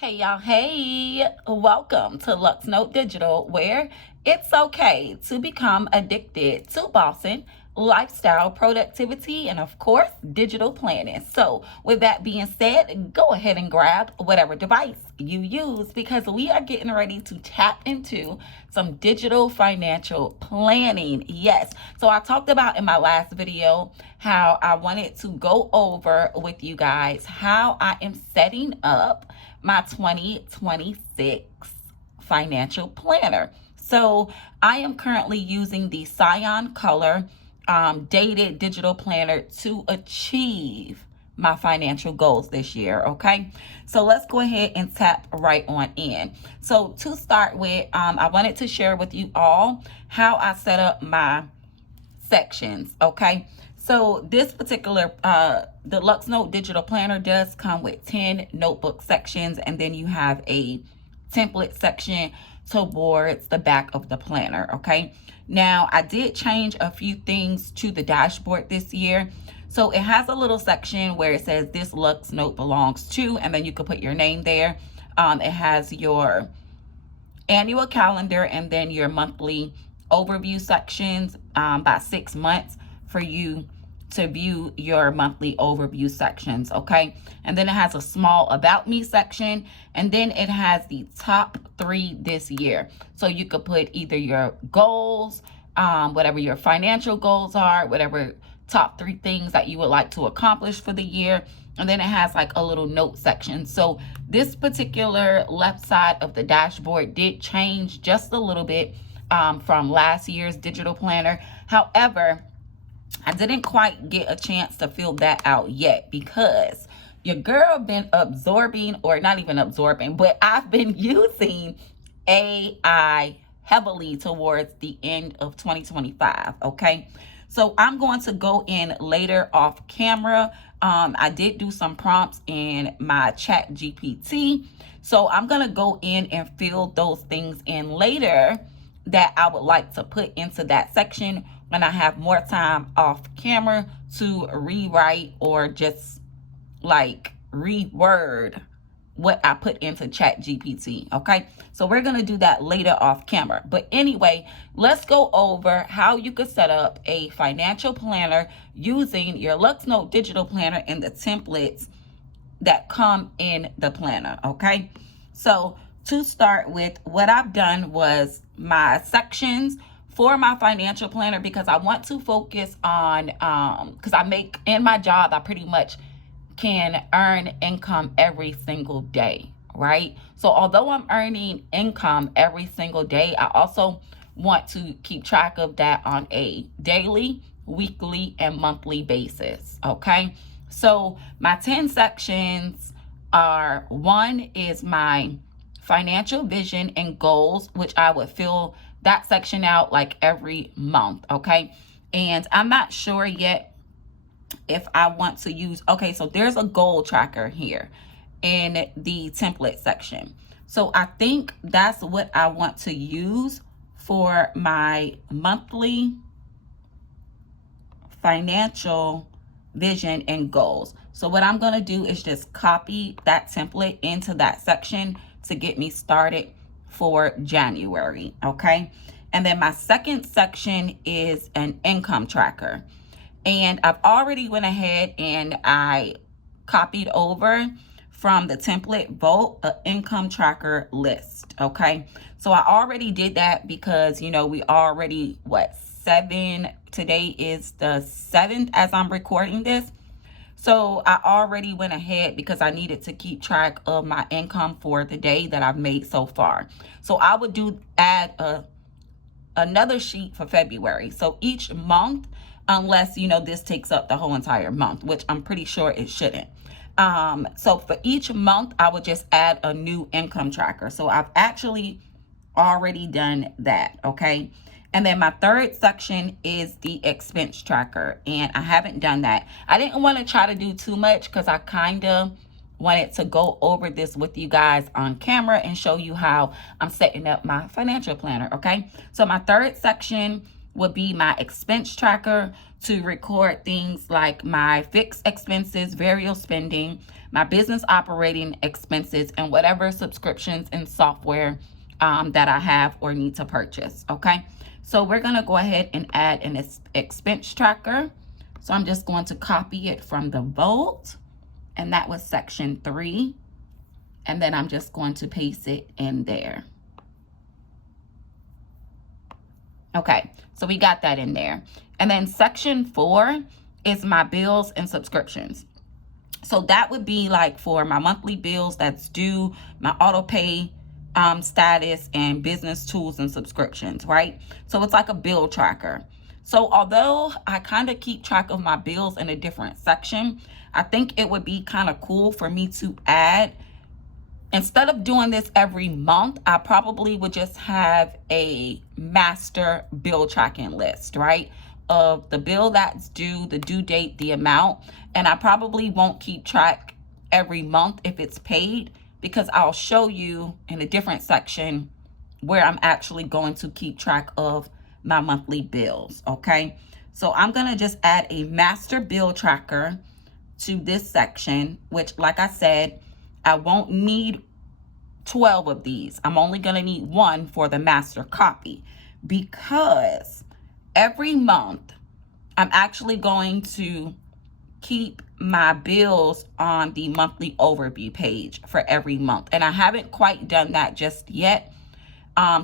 Hey y'all, hey, welcome to luxnotedigital, where it's okay to become addicted to bossing, lifestyle, productivity, and of course, digital planning. So, with that being said, go ahead and grab whatever device you use because we are getting ready to tap into some digital financial planning. Yes. So, I talked about in my last video how I wanted to go over with you guys how I am setting up my 2026 financial planner. So I am currently using the cyan color dated digital planner to achieve my financial goals this year. Okay, so let's go ahead and tap right on in. So to start with, I wanted to share with you all how I set up my sections. Okay, so this particular the luxnote digital planner does come with 10 notebook sections, and then you have a template section towards the back of the planner. Okay, now I did change a few things to the dashboard this year. So it has a little section where it says this Lux note belongs to, and then you can put your name there. It has your annual calendar and then your monthly overview sections by 6 months for you to view your monthly overview sections. Okay, and then it has a small about me section, and then it has the top 3 this year. So you could put either your goals, whatever your financial goals are, whatever top 3 things that you would like to accomplish for the year. And then it has like a little note section. So this particular left side of the dashboard did change just a little bit from last year's digital planner. However, I didn't quite get a chance to fill that out yet because your girl been absorbing, or not even absorbing, but I've been using AI heavily towards the end of 2025. Okay, so I'm going to go in later off camera. I did do some prompts in my chat GPT, so I'm gonna go in and fill those things in later that I would like to put into that section when I have more time off camera to rewrite or just like reword what I put into chat GPT. Okay, so we're gonna do that later off camera. But anyway, let's go over how you could set up a financial planner using your luxnote digital planner and the templates that come in the planner. Okay, so to start with, what I've done was my sections for my financial planner, because I want to focus on because I make in my job, I pretty much can earn income every single day, right? So although I'm earning income every single day, I also want to keep track of that on a daily, weekly, and monthly basis. Okay, so my 10 sections are: one is my financial vision and goals, which I would fill that section out like every month. Okay, and I'm not sure yet if I want to use, okay, so there's a goal tracker here in the template section. So I think that's what I want to use for my monthly financial vision and goals. So what I'm going to do is just copy that template into that section to get me started for January. Okay. And then my second section is an income tracker. And I've already went ahead and I copied over from the template vote an income tracker list. Okay, so I already did that because, you know, we already, today is the 7th as I'm recording this. So I already went ahead because I needed to keep track of my income for the day that I've made so far. So I would add another sheet for February. So each month, unless, you know, this takes up the whole entire month, which I'm pretty sure it shouldn't. So for each month, I would just add a new income tracker. So I've actually already done that. Okay. And then my third section is the expense tracker, and I haven't done that. I didn't want to try to do too much because I kind of wanted to go over this with you guys on camera and show you how I'm setting up my financial planner. Okay, so my third section would be my expense tracker to record things like my fixed expenses, variable spending, my business operating expenses, and whatever subscriptions and software that I have or need to purchase. Okay, so we're going to go ahead and add an expense tracker. So I'm just going to copy it from the vault, and that was section 3. And then I'm just going to paste it in there. Okay, so we got that in there. And then section 4 is my bills and subscriptions. So that would be like for my monthly bills that's due, my auto pay status, and business tools and subscriptions, right? So it's like a bill tracker. So although I kind of keep track of my bills in a different section, I think it would be kind of cool for me to add, instead of doing this every month, I probably would just have a master bill tracking list, right? Of the bill that's due, the due date, the amount. And I probably won't keep track every month if it's paid, because I'll show you in a different section where I'm actually going to keep track of my monthly bills, okay? So I'm gonna just add a master bill tracker to this section, which, like I said, I won't need 12 of these. I'm only going to need 1 for the master copy, because every month I'm actually going to keep my bills on the monthly overview page for every month. And I haven't quite done that just yet.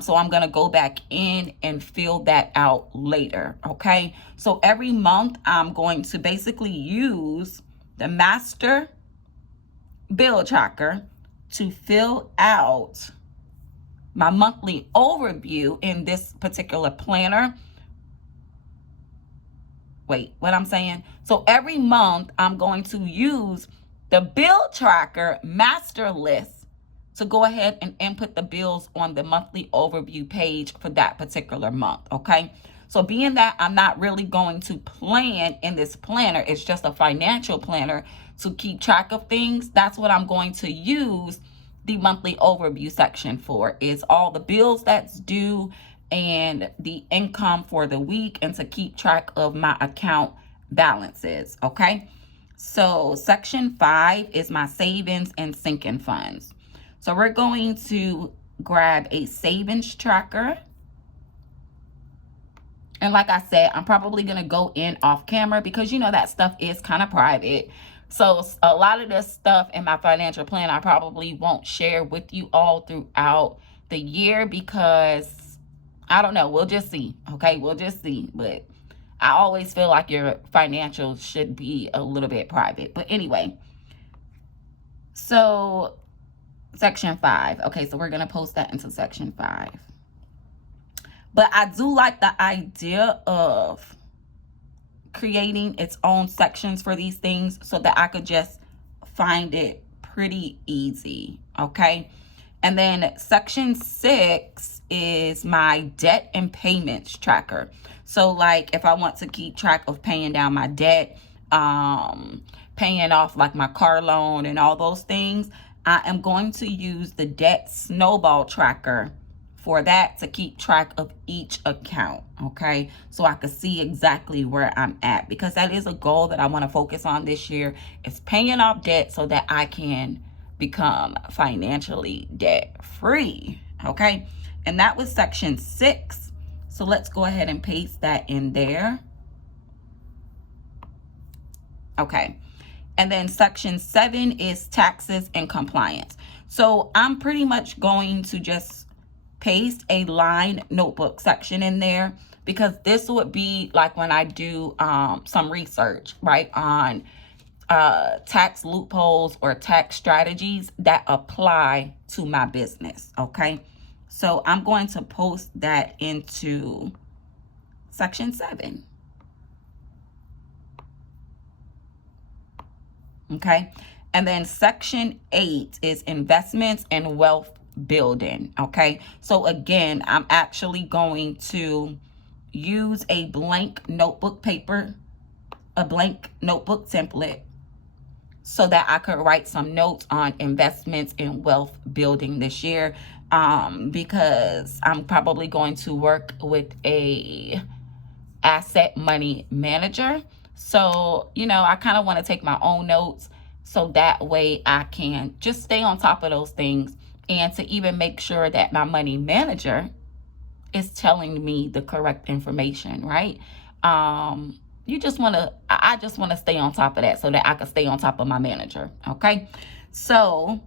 So I'm going to go back in and fill that out later. Okay. So every month I'm going to basically use the master bill tracker to fill out my monthly overview in this particular planner. Wait, what I'm saying? So every month I'm going to use the bill tracker master list to go ahead and input the bills on the monthly overview page for that particular month. Okay. So being that I'm not really going to plan in this planner, it's just a financial planner to keep track of things. That's what I'm going to use the monthly overview section for, is all the bills that's due and the income for the week, and to keep track of my account balances. Okay. So section 5 is my savings and sinking funds. So we're going to grab a savings tracker. And like I said, I'm probably going to go in off camera because, you know, that stuff is kind of private. So a lot of this stuff in my financial plan, I probably won't share with you all throughout the year, because I don't know. We'll just see. Okay, we'll just see. But I always feel like your financials should be a little bit private. But anyway, so section 5. Okay, so we're going to post that into section 5. But I do like the idea of creating its own sections for these things so that I could just find it pretty easy. Okay. And then section 6 is my debt and payments tracker. So like if I want to keep track of paying down my debt, paying off like my car loan and all those things, I am going to use the debt snowball tracker for that, to keep track of each account. Okay, so I can see exactly where I'm at, because that is a goal that I want to focus on this year, is paying off debt so that I can become financially debt free. Okay, and that was section 6. So let's go ahead and paste that in there. Okay, and then section 7 is taxes and compliance. So I'm pretty much going to just paste a line notebook section in there, because this would be like when I do some research, right, on tax loopholes or tax strategies that apply to my business. Okay, so I'm going to post that into section 7. Okay, and then section 8 is investments and wealth building. Okay, so again, I'm actually going to use a blank notebook paper, a blank notebook template, so that I could write some notes on investments and wealth building this year, because I'm probably going to work with a asset money manager. So, you know, I kind of want to take my own notes So that way I can just stay on top of those things, and to even make sure that my money manager is telling me the correct information, right? You just want to, I just want to stay on top of that so that I can stay on top of my manager. Okay. So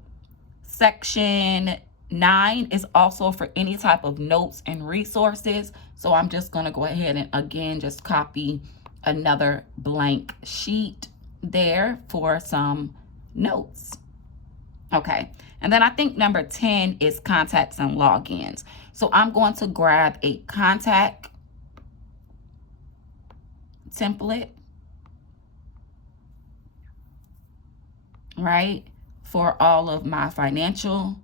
section 9 is also for any type of notes and resources. So I'm just going to go ahead and again just copy another blank sheet there for some notes. Okay. And then I think number 10 is contacts and logins. So I'm going to grab a contact template, right, for all of my financial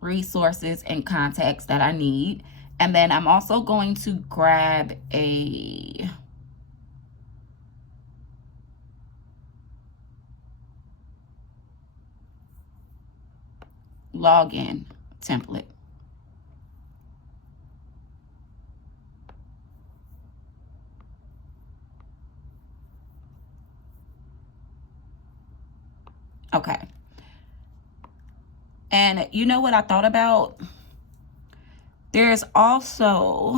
resources and contacts that I need. And then I'm also going to grab a login template. Okay. And you know what I thought about? There's also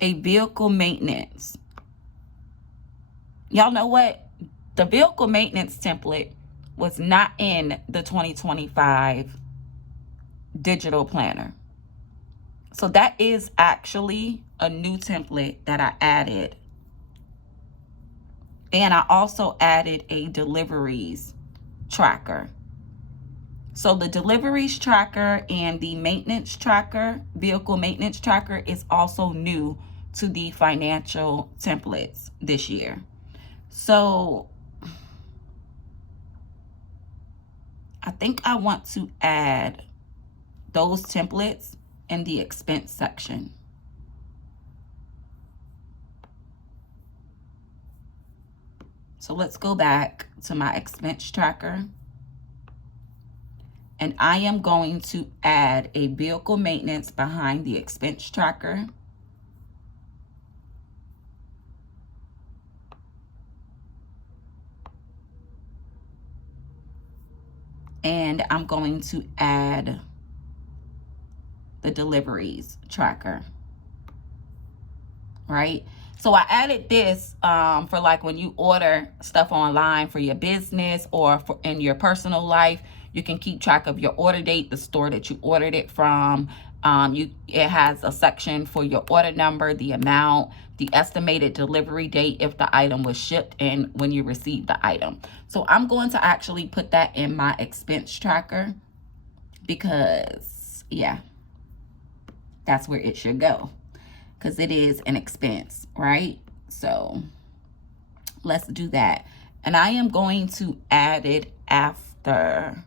a vehicle maintenance. Y'all know what? The vehicle maintenance template was not in the 2025 digital planner. So that is actually a new template that I added. And I also added a deliveries tracker. So the deliveries tracker and the maintenance tracker, vehicle maintenance tracker, is also new to the financial templates this year. So I think I want to add those templates in the expense section. So let's go back to my expense tracker. And I am going to add a vehicle maintenance behind the expense tracker. And I'm going to add the deliveries tracker, right? So I added this for like when you order stuff online for your business or for in your personal life. You can keep track of your order date, the store that you ordered it from. It has a section for your order number, the amount, the estimated delivery date if the item was shipped, and when you received the item. So I'm going to actually put that in my expense tracker because, yeah, that's where it should go because it is an expense, right? So let's do that. And I am going to add it after.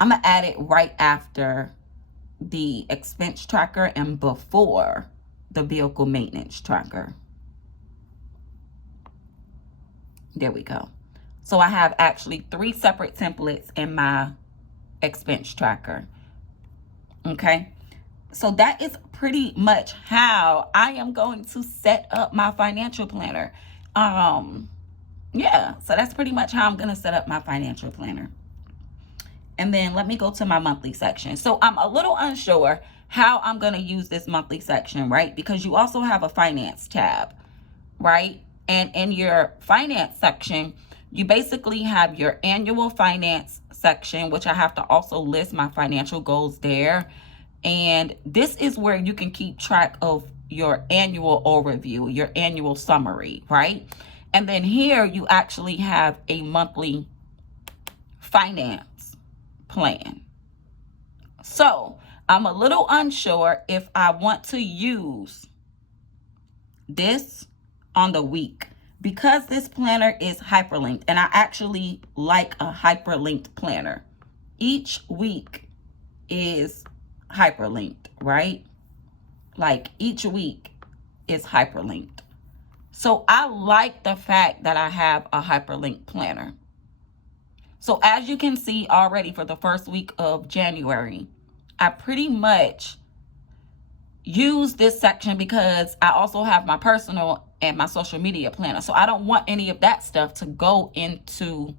I'm going to add it right after the expense tracker and before the vehicle maintenance tracker. There we go. So I have actually 3 separate templates in my expense tracker. Okay. So that is pretty much how I am going to set up my financial planner. Yeah, so that's pretty much how I'm going to set up my financial planner. And then let me go to my monthly section. So I'm a little unsure how I'm going to use this monthly section, right? Because you also have a finance tab, right? And in your finance section, you basically have your annual finance section, which I have to also list my financial goals there. And this is where you can keep track of your annual overview, your annual summary, right? And then here you actually have a monthly finance plan. So I'm a little unsure if I want to use this on the week because this planner is hyperlinked, and I actually like a hyperlinked planner. Each week is hyperlinked, right? Like each week is hyperlinked. So I like the fact that I have a hyperlinked planner. So as you can see already for the first week of January, I pretty much use this section because I also have my personal and my social media planner. So I don't want any of that stuff to go into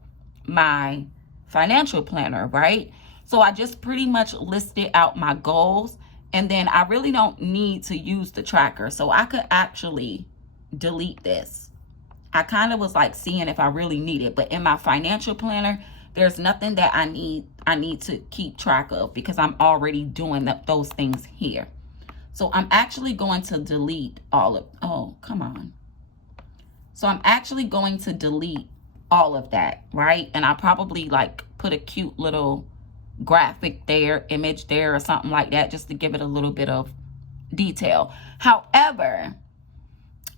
my financial planner, right? So I just pretty much listed out my goals, and then I really don't need to use the tracker. So I could actually delete this. I kind of was like seeing if I really need it, but in my financial planner, there's nothing that I need to keep track of because I'm already doing those things here. So I'm actually going to delete all of, oh, come on. So I'm actually going to delete all of that, right? And I probably like put a cute little graphic there, image there or something like that, just to give it a little bit of detail. However,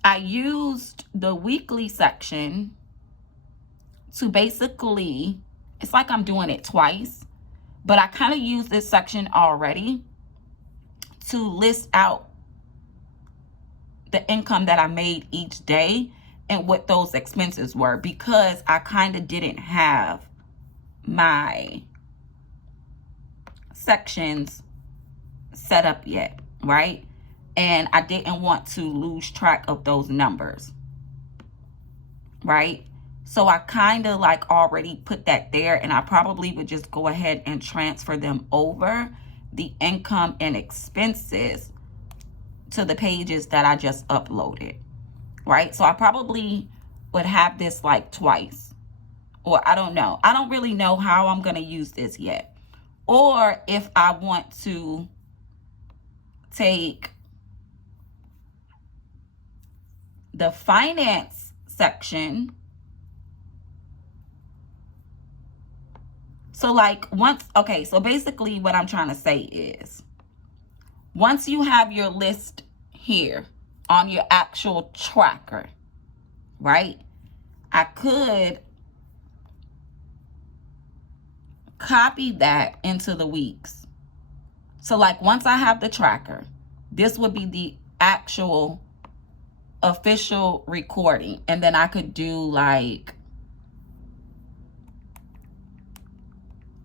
I used the weekly section to basically, it's like I'm doing it twice, but I kind of used this section already to list out the income that I made each day and what those expenses were, because I kind of didn't have my sections set up yet, right? And I didn't want to lose track of those numbers, right? So I kind of like already put that there, and I probably would just go ahead and transfer them over, the income and expenses, to the pages that I just uploaded, right? So I probably would have this like twice, or I don't know. I don't really know how I'm going to use this yet. Or if I want to take the finance section. So like okay, so basically what I'm trying to say is, once you have your list here on your actual tracker, right? I could copy that into the weeks. So like once I have the tracker, this would be the actual official recording. And then I could do like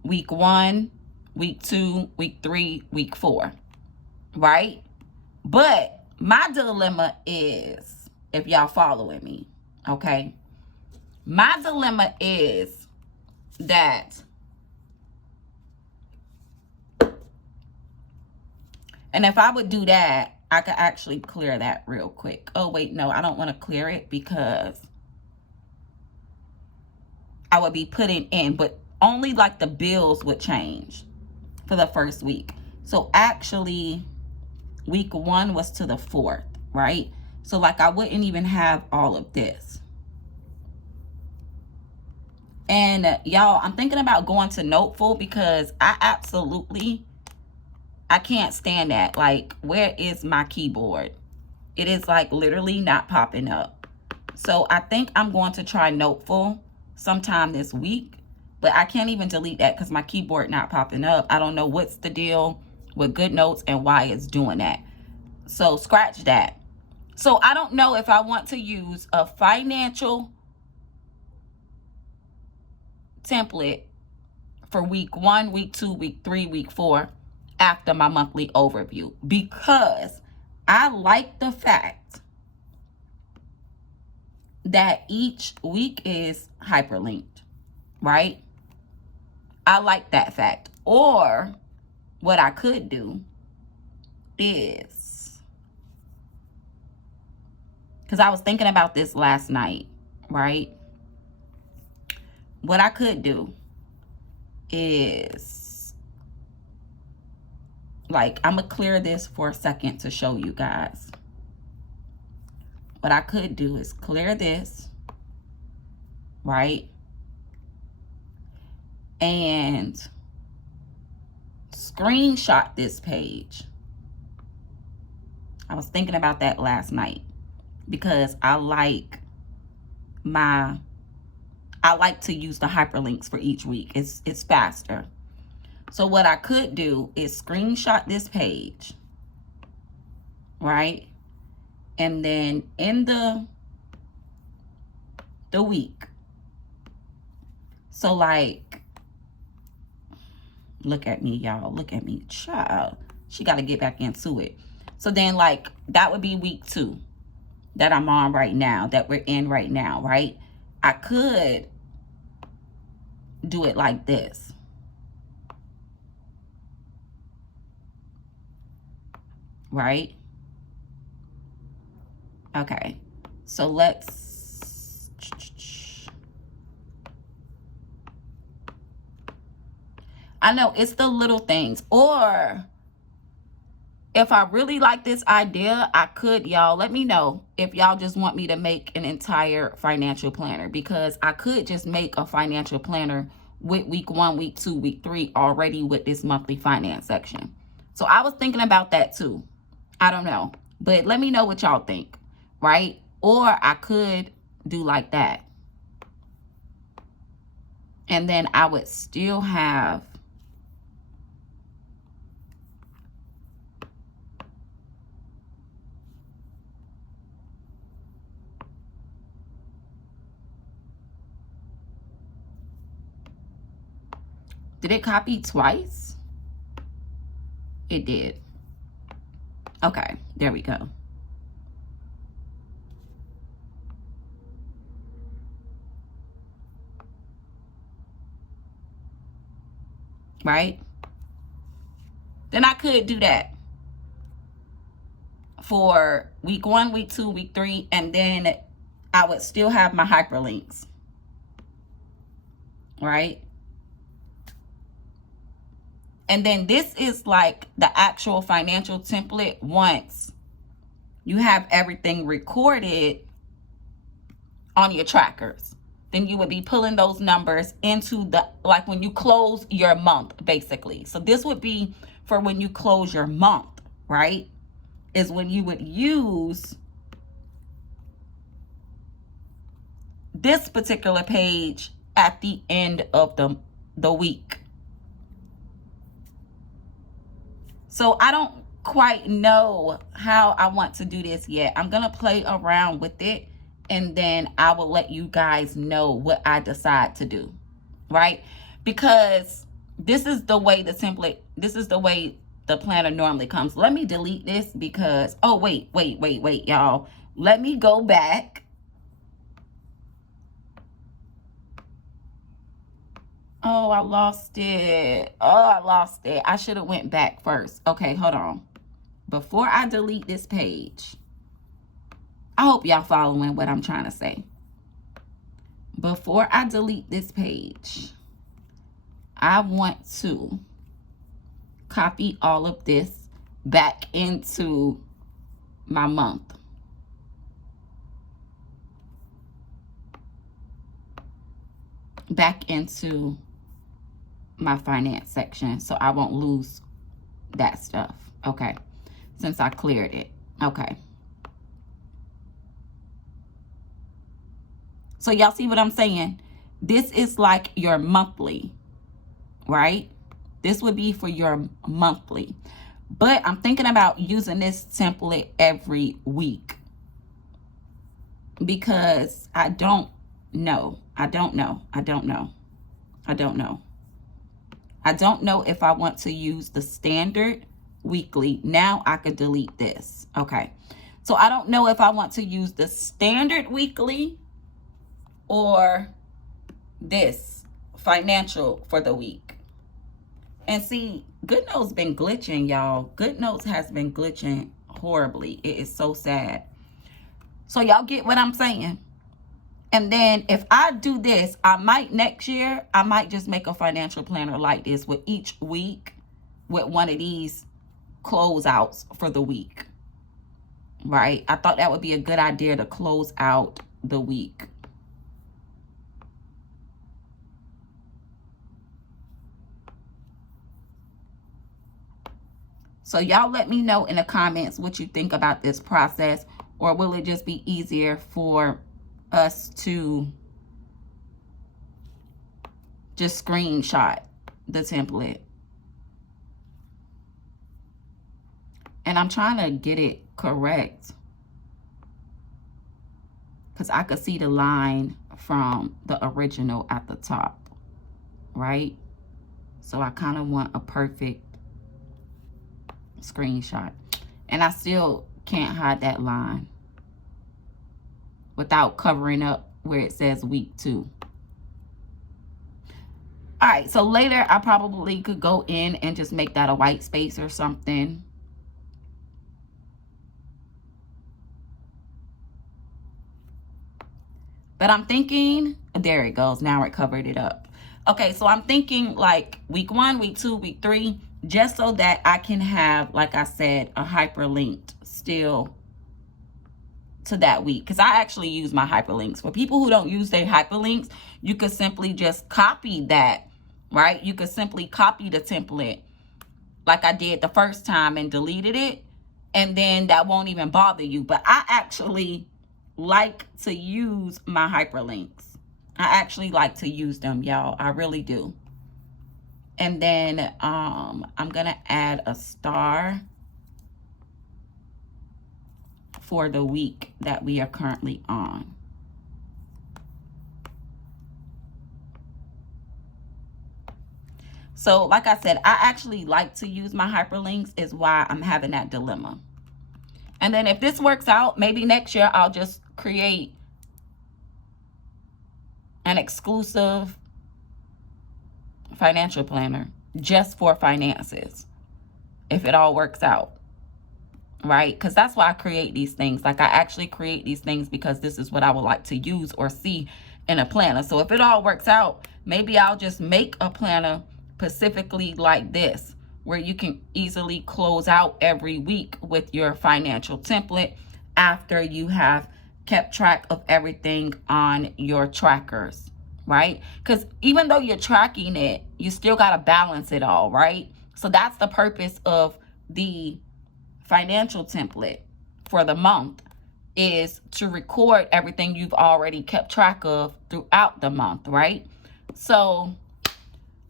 week 1, week 2, week 3, week 4, right? But my dilemma is, if y'all following me, okay? My dilemma is that, and if I would do that, I could actually clear that real quick. Oh, wait, no, I don't want to clear it because I would be putting in, but only like the bills would change for the first week. So actually, week 1 was to the 4th, right? So like I wouldn't even have all of this. And y'all, I'm thinking about going to Noteful because I can't stand that. Like, where is my keyboard? It is like literally not popping up. So I think I'm going to try Noteful sometime this week, but I can't even delete that because my keyboard not popping up. I don't know what's the deal with GoodNotes and why it's doing that. So scratch that. So I don't know if I want to use a financial template for week 1, week 2, week 3, week 4 after my monthly overview, because I like the fact that each week is hyperlinked, right? I like that fact. Or what I could do is, because I was thinking about this last night, right? What I could do is, like, I'm going to clear this for a second to show you guys. What I could do is clear this, right? And screenshot this page. I was thinking about that last night because I like to use the hyperlinks for each week. It's faster. So what I could do is screenshot this page, right? And then in the week. So like, look at me, y'all. Look at me, child. She got to get back into it. So then like that would be week 2 that I'm on right now, that we're in right now, right? I could do it like this. Right? Okay. So let's, I know it's the little things. Or if I really like this idea, I could, y'all, let me know if y'all just want me to make an entire financial planner, because I could just make a financial planner with week 1, week 2, week 3 already with this monthly finance section. So I was thinking about that too. I don't know, but let me know what y'all think, right? Or I could do like that. And then I would still have did it copy twice? It did. Okay, there we go. Right? Then I could do that for week 1, week 2, week 3, and then I would still have my hyperlinks. Right? And then this is like the actual financial template once you have everything recorded on your trackers. Then you would be pulling those numbers into the, like when you close your month, basically. So this would be for when you close your month, right? Is when you would use this particular page at the end of the week. So I don't quite know how I want to do this yet. I'm going to play around with it, and then I will let you guys know what I decide to do, right? Because this is the way the template, this is the way the planner normally comes. Let me delete this because, oh, wait, y'all. Let me go back. Oh, I lost it. I should have went back first. Okay, hold on. Before I delete this page, I hope y'all following what I'm trying to say. Before I delete this page, I want to copy all of this back into my month. Back into my finance section so I won't lose that stuff. Okay. Since I cleared it. Okay. So y'all see what I'm saying? This is like your monthly, right? This would be for your monthly. But I'm thinking about using this template every week because I don't know if I want to use the standard weekly. Now I could delete this. Okay. So I don't know if I want to use the standard weekly or this financial for the week. And see, GoodNotes been glitching, y'all. GoodNotes has been glitching horribly. It is so sad. So y'all get what I'm saying? And then if I do this, I might next year, I might just make a financial planner like this with each week with one of these closeouts for the week. Right? I thought that would be a good idea to close out the week. So y'all let me know in the comments what you think about this process, or will it just be easier for us to just screenshot the template? And I'm trying to get it correct because I could see the line from the original at the top, right? So I kind of want a perfect screenshot. And I still can't hide that line without covering up where it says week 2. All right, so later I probably could go in and just make that a white space or something. But I'm thinking, there it goes. Now it covered it up. Okay, so I'm thinking like week 1, week 2, week 3, just so that I can have, like I said, a hyperlinked still to that week. Because I actually use my hyperlinks. For people who don't use their hyperlinks, you could simply just copy that, right? You could simply copy the template like I did the first time and deleted it. And then that won't even bother you. But I actually like to use my hyperlinks. I actually like to use them, y'all. I really do. And then I'm gonna add a star for the week that we are currently on. So like I said, I actually like to use my hyperlinks, is why I'm having that dilemma. And then if this works out, maybe next year I'll just create an exclusive financial planner just for finances, if it all works out, right? Because that's why I create these things. Like I actually create these things because this is what I would like to use or see in a planner. So if it all works out, maybe I'll just make a planner specifically like this, where you can easily close out every week with your financial template after you have kept track of everything on your trackers, right? Because even though you're tracking it, you still got to balance it all, right? So that's the purpose of the financial template for the month, is to record everything you've already kept track of throughout the month, right? So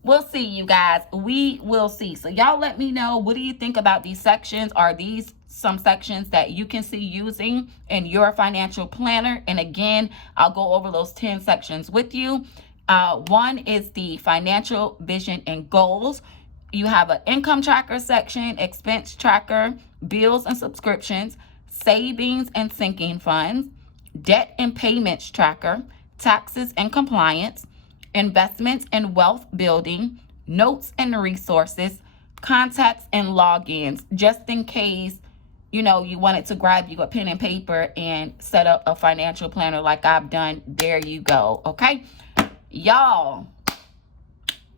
we'll see, you guys. We will see. So y'all let me know, what do you think about these sections? Are these some sections that you can see using in your financial planner? And again, I'll go over those 10 sections with you. One is the financial vision and goals. You have an income tracker section, expense tracker, bills and subscriptions, savings and sinking funds, debt and payments tracker, taxes and compliance, investments and wealth building, notes and resources, contacts and logins, just in case, you know, you wanted to grab you a pen and paper and set up a financial planner like I've done. There you go. Okay, y'all,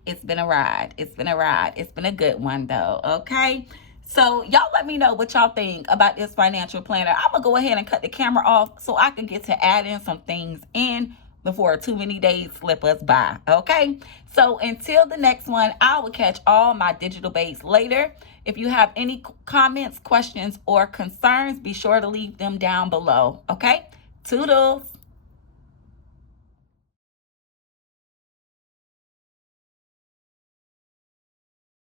it's been a ride. It's been a ride. It's been a good one though. Okay, so y'all let me know what y'all think about this financial planner. I'm gonna go ahead and cut the camera off so I can get to add in some things in before too many days slip us by. Okay, so until the next one, I will catch all my digital babes later. If you have any comments, questions, or concerns, be sure to leave them down below. Okay, toodles.